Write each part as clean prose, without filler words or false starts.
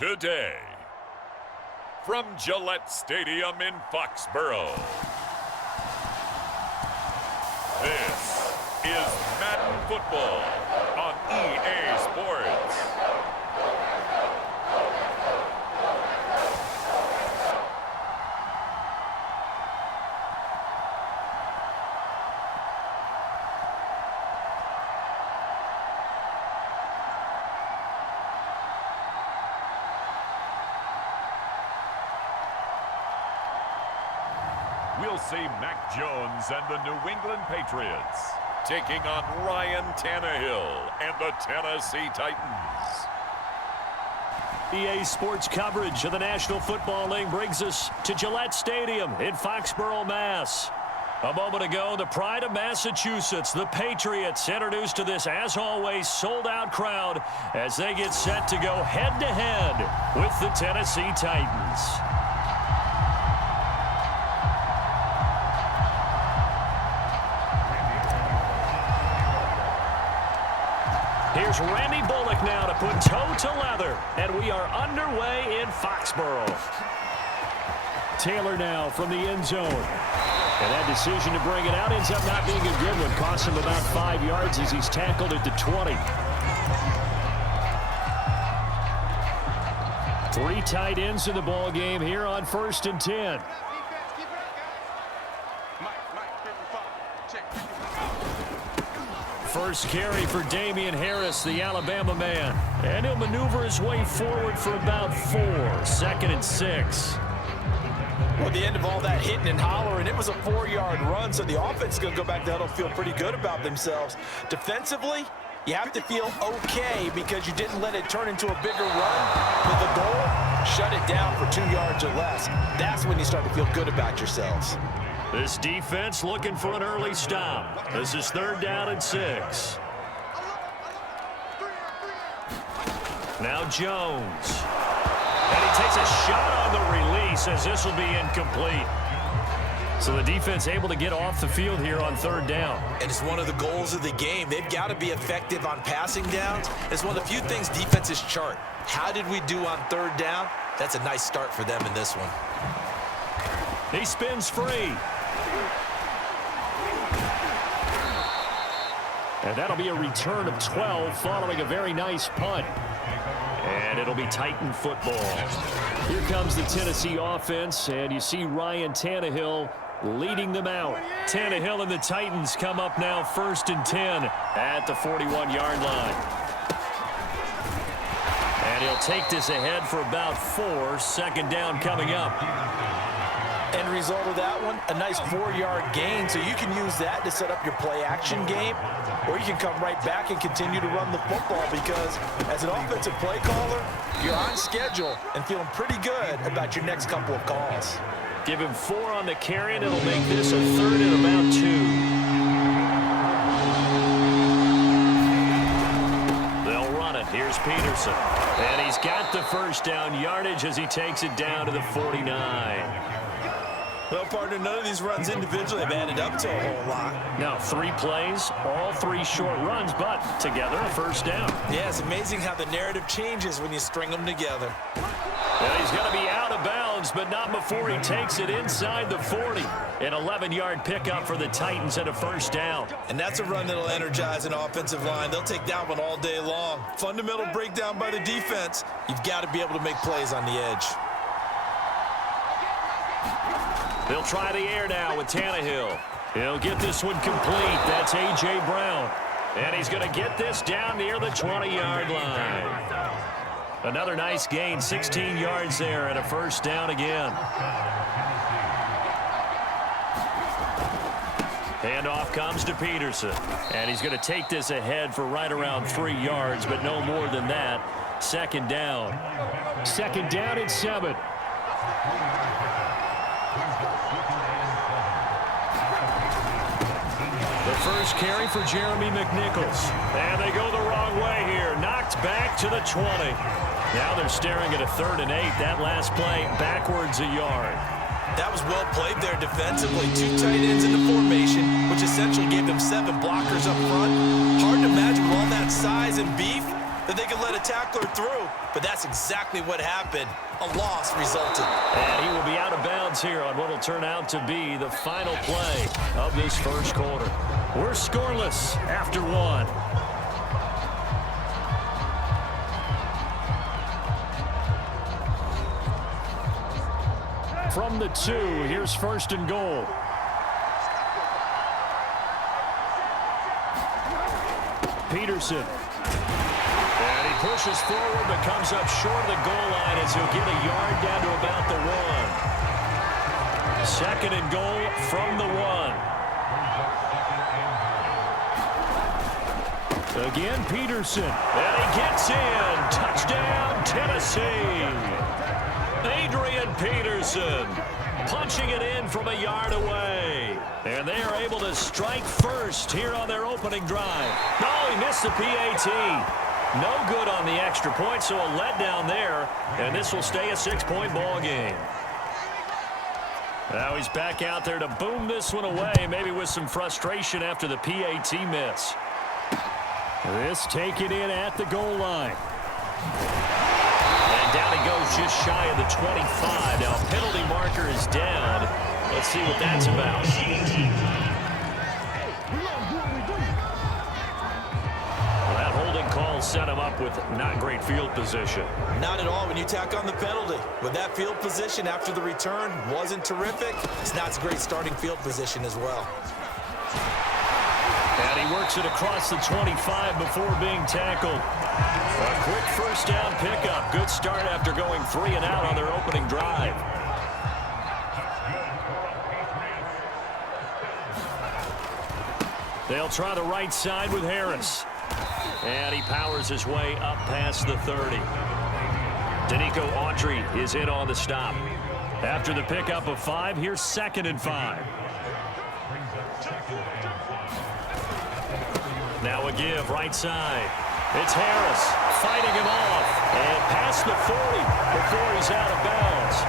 today. From Gillette Stadium in Foxborough, this is Madden Football on EA Sports. We'll see Mac Jones and the New England Patriots taking on Ryan Tannehill and the Tennessee Titans. EA Sports coverage of the National Football League brings us to Gillette Stadium in Foxborough, Mass. A moment ago, the pride of Massachusetts, the Patriots, introduced to this, as always, sold-out crowd as they get set to go head-to-head with the Tennessee Titans. Here's Randy Bullock now to put toe to leather, and we are underway in Foxborough. Taylor now from the end zone. And that decision to bring it out ends up not being a good one. Costs him about 5 yards as he's tackled at the 20. 3 tight ends in the ball game here on 1st and 10. First carry for Damian Harris, the Alabama man. And he'll maneuver his way forward for about 4. 2nd and 6. Well, at the end of all that hitting and hollering, it was a 4-yard run, so the offense is going to go back to huddle, feel pretty good about themselves. Defensively, you have to feel okay because you didn't let it turn into a bigger run. With the goal, shut it down for 2 yards or less. That's when you start to feel good about yourselves. This defense looking for an early stop. This is 3rd down and 6. Now Jones. And he takes a shot on the release as this will be incomplete. So the defense able to get off the field here on 3rd down. And it's one of the goals of the game. They've got to be effective on passing downs. It's one of the few things defenses chart. How did we do on 3rd down? That's a nice start for them in this one. He spins free. And that'll be a return of 12 following a very nice punt. And it'll be Titan football. Here comes the Tennessee offense, and you see Ryan Tannehill leading them out. Tannehill and the Titans come up now 1st and 10 at the 41-yard line. And he'll take this ahead for about 4. 2nd down coming up. End result of that one, a nice 4-yard gain, so you can use that to set up your play-action game, or you can come right back and continue to run the football because as an offensive play caller, you're on schedule and feeling pretty good about your next couple of calls. Give him 4 on the carry, and it'll make this a 3rd and about 2. They'll run it. Here's Peterson. And he's got the 1st down yardage as he takes it down to the 49. Well, partner, none of these runs individually have added up to a whole lot. Now 3 plays, all 3 short runs, but together a 1st down. Yeah, it's amazing how the narrative changes when you string them together. Well, he's going to be out of bounds, but not before he takes it inside the 40. An 11-yard pickup for the Titans and a 1st down. And that's a run that'll energize an offensive line. They'll take that one all day long. Fundamental breakdown by the defense. You've got to be able to make plays on the edge. They'll try the air now with Tannehill. He'll get this one complete. That's A.J. Brown. And he's going to get this down near the 20-yard line. Another nice gain, 16 yards there, and a 1st down again. Handoff comes to Peterson. And he's going to take this ahead for right around 3 yards, but no more than that. 2nd down. 2nd down and 7. The first carry for Jeremy McNichols. And they go the wrong way here. Knocked back to the 20. Now they're staring at a 3rd and 8. That last play backwards a yard. That was well played there defensively. 2 tight ends in the formation, which essentially gave them 7 blockers up front. Hard to imagine with all that size and beef that they could let a tackler through, but that's exactly what happened. A loss resulted. And he will be out of bounds here on what will turn out to be the final play of this first quarter. We're scoreless after one. From the 2, here's first and goal. Peterson. And he pushes forward but comes up short of the goal line as he'll get a yard down to about the 1. Second and goal from the 1. Again, Peterson. And he gets in. Touchdown, Tennessee. Adrian Peterson punching it in from a yard away. And they are able to strike first here on their opening drive. No, he missed the PAT. No good on the extra point, so a letdown there. And this will stay a 6-point ball game. Now he's back out there to boom this one away, maybe with some frustration after the PAT miss. This taken in at the goal line. And down he goes just shy of the 25. Now a penalty marker is down. Let's see what that's about. Well, that holding call set him up with not great field position. Not at all when you tack on the penalty. With that field position after the return wasn't terrific, it's not a great starting field position as well. And he works it across the 25 before being tackled. A quick first down pickup. Good start after going 3 and out on their opening drive. They'll try the right side with Harris. And he powers his way up past the 30. Danico Autry is in on the stop. After the pickup of 5, here's 2nd and 5. Now a give right side. It's Harris fighting him off. And past the 40 before he's out of bounds.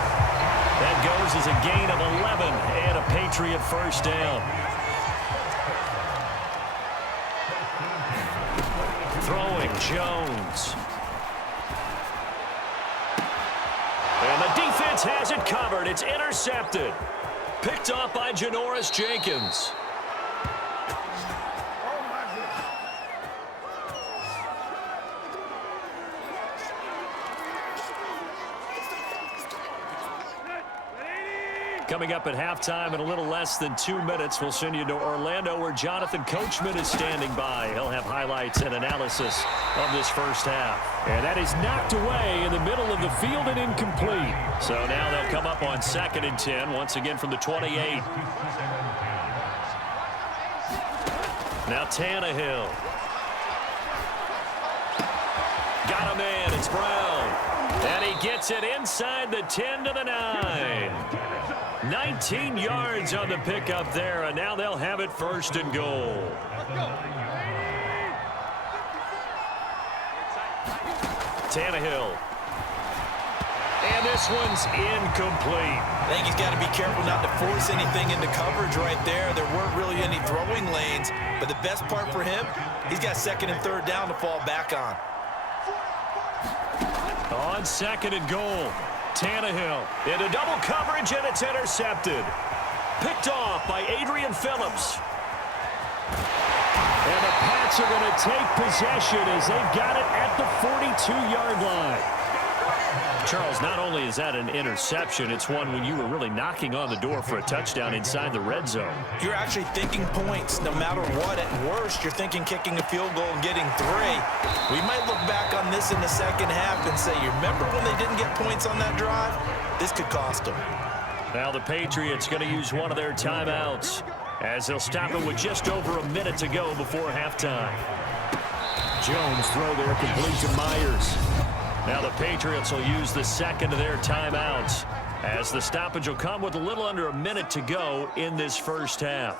That goes as a gain of 11 and a Patriot first down. Throwing Jones. And the defense has it covered. It's intercepted. Picked off by Janoris Jenkins. Coming up at halftime in a little less than 2 minutes, we'll send you to Orlando where Jonathan Coachman is standing by. He'll have highlights and analysis of this first half. And that is knocked away in the middle of the field and incomplete. So now they'll come up on 2nd and 10, once again from the 28. Now Tannehill. Got a man, it's Brown. And he gets it inside the 10 to the 9. 19 yards on the pickup there, and now they'll have it 1st and goal. Tannehill. And this one's incomplete. I think he's got to be careful not to force anything into coverage right there. There weren't really any throwing lanes, but the best part for him, he's got 2nd and 3rd down to fall back on. On 2nd and goal. Tannehill into double coverage, and it's intercepted. Picked off by Adrian Phillips. And the Pats are going to take possession as they've got it at the 42-yard line. Charles, not only is that an interception, it's one when you were really knocking on the door for a touchdown inside the red zone. You're actually thinking points no matter what. At worst, you're thinking kicking a field goal and getting 3. We might look back on this in the second half and say, you remember when they didn't get points on that drive? This could cost them. Now the Patriots going to use one of their timeouts as they'll stop it with just over a minute to go before halftime. Jones throw there complete to Myers. Now the Patriots will use the 2nd of their timeouts as the stoppage will come with a little under a minute to go in this first half.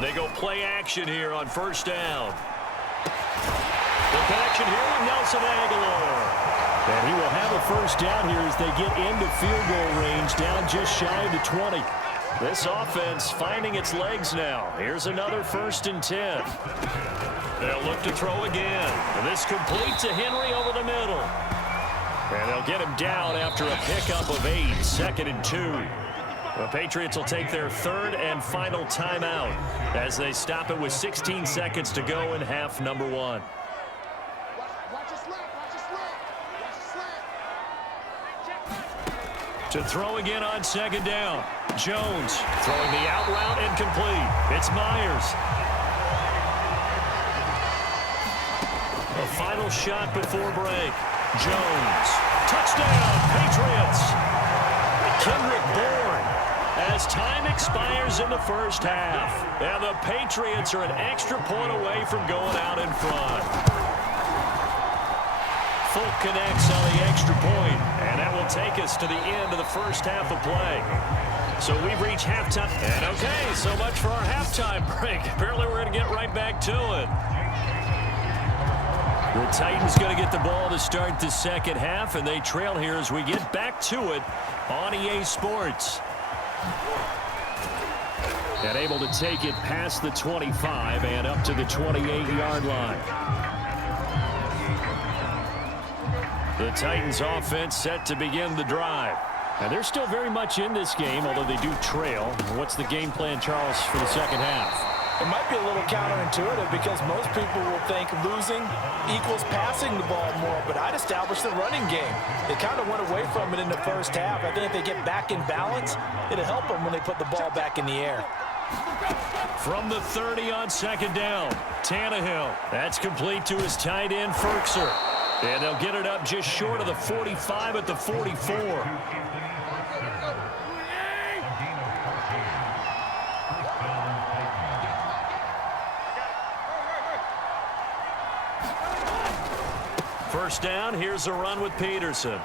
They go play action here on 1st down. The connection here with Nelson Aguilar. And he will have a 1st down here as they get into field goal range down just shy of the 20. This offense finding its legs now. Here's another 1st and 10. They'll look to throw again. And this complete to Henry over the middle. And they'll get him down after a pickup of 8, 2nd and 2. The Patriots will take their 3rd and final timeout as they stop it with 16 seconds to go in half number 1. To throw again on 2nd down. Jones throwing the out route incomplete. It's Myers. A final shot before break. Jones. Touchdown, Patriots. Kendrick Bourne. As time expires in the first half. And the Patriots are an extra point away from going out in front. Folk connects on the extra point, and that will take us to the end of the first half of play. So we've reached halftime. And okay, so much for our halftime break. Apparently we're going to get right back to it. The Titans going to get the ball to start the second half, and they trail here as we get back to it on EA Sports. And able to take it past the 25 and up to the 28-yard line. The Titans offense set to begin the drive. And they're still very much in this game, although they do trail. What's the game plan, Charles, for the second half? It might be a little counterintuitive because most people will think losing equals passing the ball more, but I'd establish the running game. They kind of went away from it in the first half. I think if they get back in balance, it'll help them when they put the ball back in the air. From the 30 on 2nd down, Tannehill. That's complete to his tight end, Ferkser. And they'll get it up just short of the 45 at the 44. First down, here's a run with Peterson.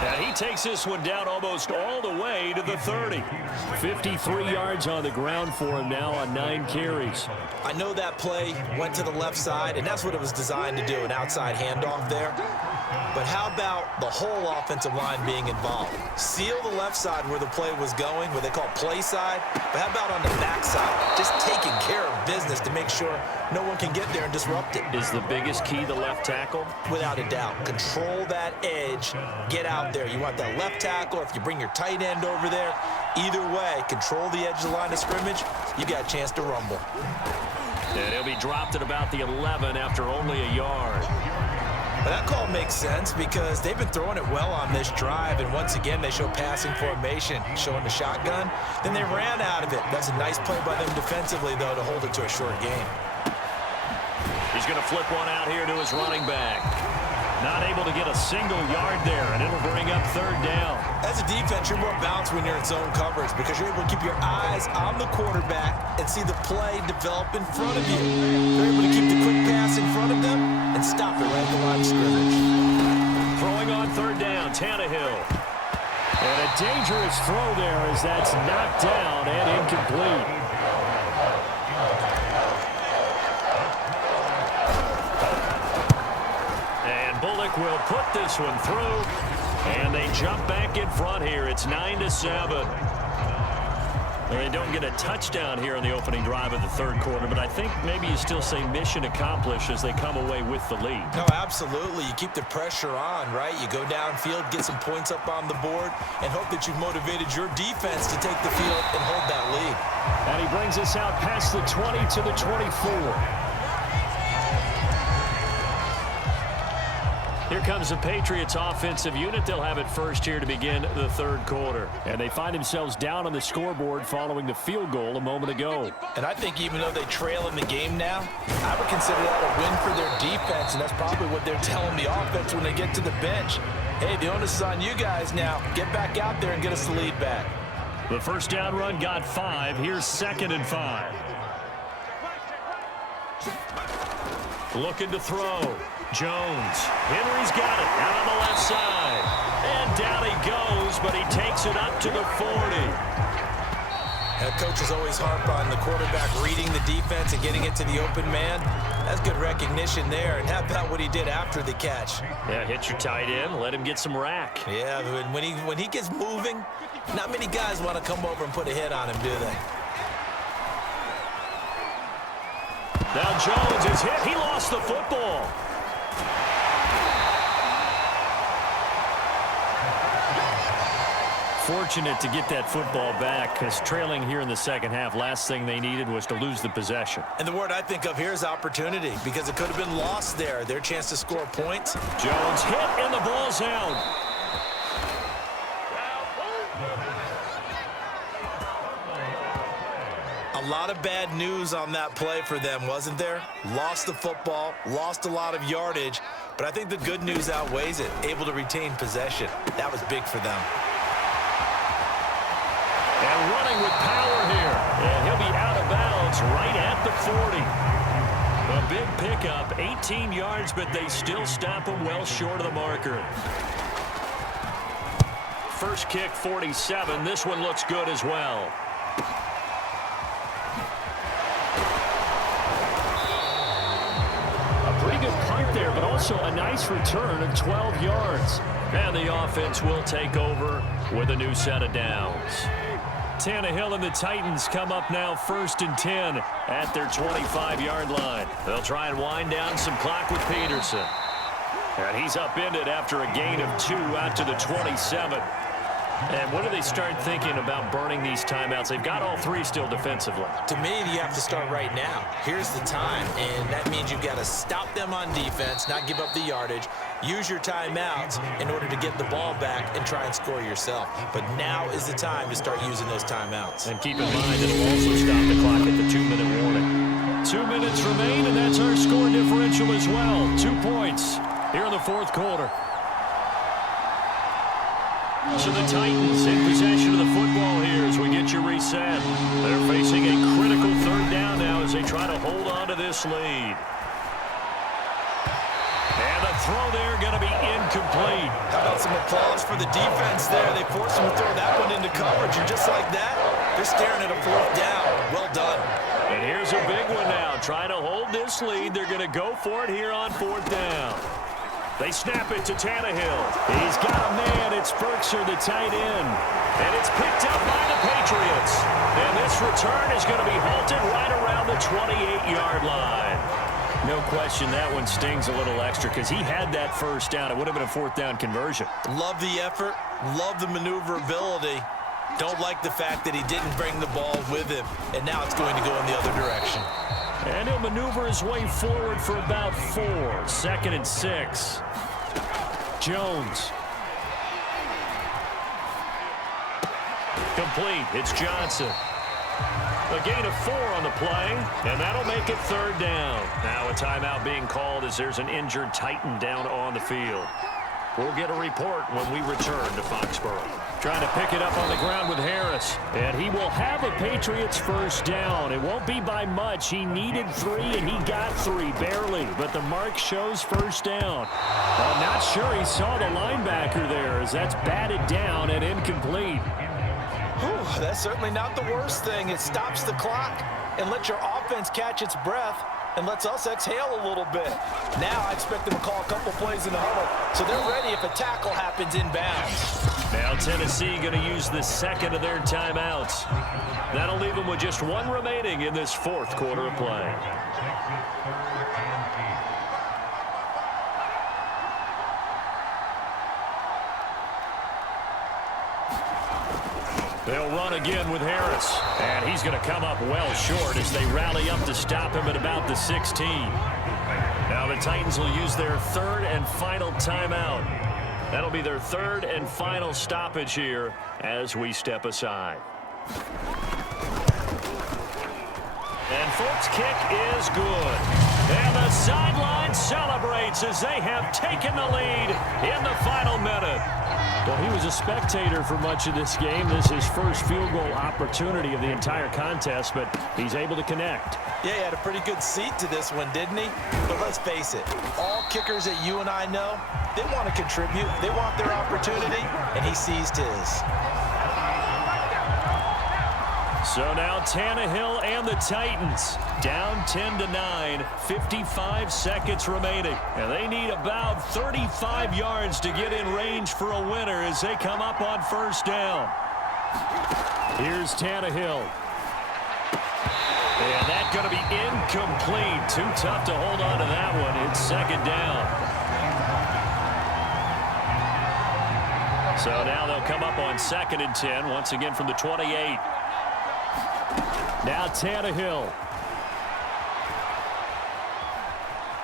And he takes this one down almost all the way to the 30. 53 yards on the ground for him now on 9 carries. I know that play went to the left side, and that's what it was designed to do, an outside handoff there. But how about the whole offensive line being involved? Seal the left side where the play was going, what they call play side. But how about on the back side? Just taking care of business to make sure no one can get there and disrupt it. Is the biggest key the left tackle? Without a doubt. Control that edge. Get out there. You want that left tackle. If you bring your tight end over there, either way, control the edge of the line of scrimmage. You got a chance to rumble. And he'll be dropped at about the 11 after only a yard. But that call makes sense because they've been throwing it well on this drive, and once again they show passing formation, showing the shotgun. Then they ran out of it. That's a nice play by them defensively, though, to hold it to a short game. He's going to flip one out here to his running back. Not able to get a single yard there, and it'll bring up 3rd down. As a defense, you're more balanced when you're in zone coverage because you're able to keep your eyes on the quarterback and see the play develop in front of you. You're able to keep the quick pass in front of them and stop it right at the line of scrimmage. Throwing on 3rd down, Tannehill. And a dangerous throw there as that's knocked down and incomplete. Bullock will put this one through, and they jump back in front here. It's 9-7. And they don't get a touchdown here in the opening drive of the 3rd quarter, but I think maybe you still say mission accomplished as they come away with the lead. No, absolutely. You keep the pressure on, right? You go downfield, get some points up on the board, and hope that you've motivated your defense to take the field and hold that lead. And he brings us out past the 20 to the 24. Here comes the Patriots offensive unit. They'll have it first here to begin the 3rd quarter. And they find themselves down on the scoreboard following the field goal a moment ago. And I think even though they trail in the game now, I would consider that a win for their defense, and that's probably what they're telling the offense when they get to the bench. Hey, the onus is on you guys now. Get back out there and get us the lead back. The first down run got 5. Here's 2nd and 5. Looking to throw. Jones. Henry's got it out on the left side. And down he goes, but he takes it up to the 40. Coaches always harp on the quarterback reading the defense and getting it to the open man. That's good recognition there. And how about what he did after the catch? Yeah, hit your tight end, let him get some rack. Yeah, when he gets moving, not many guys want to come over and put a hit on him, do they? Now Jones is hit. He lost the football. Fortunate to get that football back, because trailing here in the second half, last thing they needed was to lose the possession. And the word I think of here is opportunity, because it could have been lost there. Their chance to score points. Jones hit, and the ball's out. A lot of bad news on that play for them, wasn't there? Lost the football, lost a lot of yardage, but I think the good news outweighs it. Able to retain possession. That was big for them. And running with power here. And he'll be out of bounds right at the 40. A big pickup, 18 yards, but they still stop him well short of the marker. First kick, 47. This one looks good as well. A pretty good punt there, but also a nice return of 12 yards. And the offense will take over with a new set of downs. Tannehill and the Titans come up now 1st and 10 at their 25-yard line. They'll try and wind down some clock with Peterson. And he's upended after a gain of 2 out to the 27. And when do they start thinking about burning these timeouts? They've got all 3 still defensively. To me, you have to start right now. Here's the time, and that means you've got to stop them on defense, not give up the yardage, use your timeouts in order to get the ball back and try and score yourself. But now is the time to start using those timeouts. And keep in mind, it'll also stop the clock at the 2-minute warning. 2 minutes remain, and that's our score differential as well. 2 points here in the 4th quarter. So the Titans in possession of the football here as we get you reset. They're facing a critical 3rd down now as they try to hold on to this lead. And the throw there going to be incomplete. How about some applause for the defense there? They forced him to throw that one into coverage, and just like that, they're staring at a 4th down. Well done. And here's a big one now. Trying to hold this lead. They're going to go for it here on 4th down. They snap it to Tannehill. He's got a man. It's Berkshire, the tight end. And it's picked up by the Patriots. And this return is going to be halted right around the 28-yard line. No question that one stings a little extra because he had that 1st down. It would have been a 4th down conversion. Love the effort. Love the maneuverability. Don't like the fact that he didn't bring the ball with him. And now it's going to go in the other direction. And he'll maneuver his way forward for about 4. 2nd and 6. Jones. Complete. It's Johnson. A gain of 4 on the play, and that'll make it 3rd down. Now a timeout being called as there's an injured Titan down on the field. We'll get a report when we return to Foxborough. Trying to pick it up on the ground with Harris. And he will have a Patriots 1st down. It won't be by much. He needed 3, and he got 3, barely. But the mark shows 1st down. I'm not sure he saw the linebacker there as that's batted down and incomplete. Whew, that's certainly not the worst thing. It stops the clock and lets your offense catch its breath and lets us exhale a little bit. Now I expect them to call a couple plays in the huddle, so they're ready if a tackle happens inbounds. Now Tennessee going to use the 2nd of their timeouts. That'll leave them with just 1 remaining in this 4th quarter of play. They'll run again with Harris. And he's going to come up well short as they rally up to stop him at about the 16. Now the Titans will use their 3rd and final timeout. That'll be their 3rd and final stoppage here as we step aside. And Folks' kick is good. And the sideline celebrates as they have taken the lead in the final minute. Well, he was a spectator for much of this game. This is his first field goal opportunity of the entire contest, but he's able to connect. Yeah, he had a pretty good seat to this one, didn't he? But let's face it, all kickers that you and I know, they want to contribute. They want their opportunity, and he seized his. So now Tannehill and the Titans down 10-9, 55 seconds remaining. And they need about 35 yards to get in range for a winner as they come up on first down. Here's Tannehill. And that's going to be incomplete. Too tough to hold on to that one. It's second down. So now they'll come up on 2nd and 10, once again from the 28. Now Tannehill.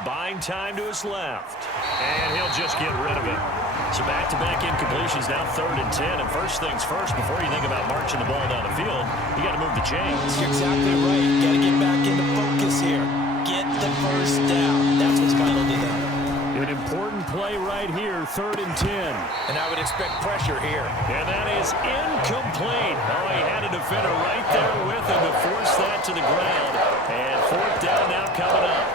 Buying time to his left. And he'll just get rid of it. So back-to-back incompletions, now 3rd and 10. And first things first, before you think about marching the ball down the field, you got to move the chains. You're exactly right. You got to get back into focus here. Get the first down. That's what's vital to them. An important play right here, 3rd and 10. And I would expect pressure here. And that is incomplete. Oh, he had a defender right there with him to force that to the ground. And 4th down now coming up.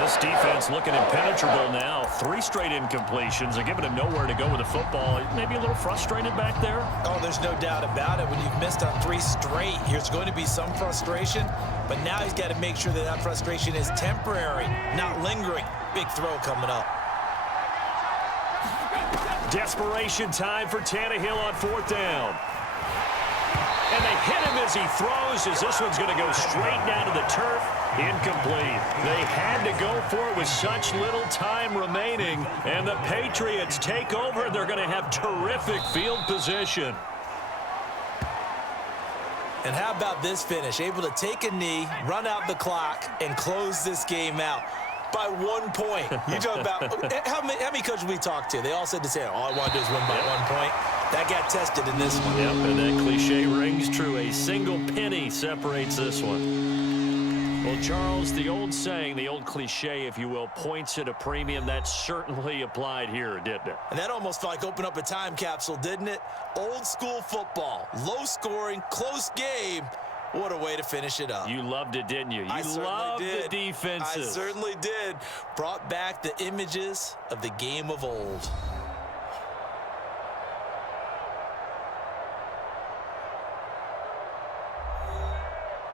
This defense looking impenetrable now. 3 straight incompletions. They're giving him nowhere to go with the football. Maybe a little frustrated back there. Oh, there's no doubt about it. When you've missed on 3 straight, there's going to be some frustration. But now he's got to make sure that that frustration is temporary, not lingering. Big throw coming up. Desperation time for Tannehill on 4th down. And they hit him as he throws, as this one's going to go straight down to the turf. Incomplete. They had to go for it with such little time remaining. And the Patriots take over. They're going to have terrific field position. And how about this finish? Able to take a knee, run out the clock, and close this game out by 1 point. You talk about how many coaches we talked to? They all said the same. All I want to do is win by 1 point. That got tested in this one. Yep, and that cliche rings true. A single penny separates this one. Well, Charles, the old saying, the old cliche, if you will, points at a premium. That certainly applied here, didn't it? And that almost felt like opened up a time capsule, didn't it? Old school football, low scoring, close game. What a way to finish it up. You loved it, didn't you? I You loved did. the defenses. I certainly did. Brought back the images of the game of old.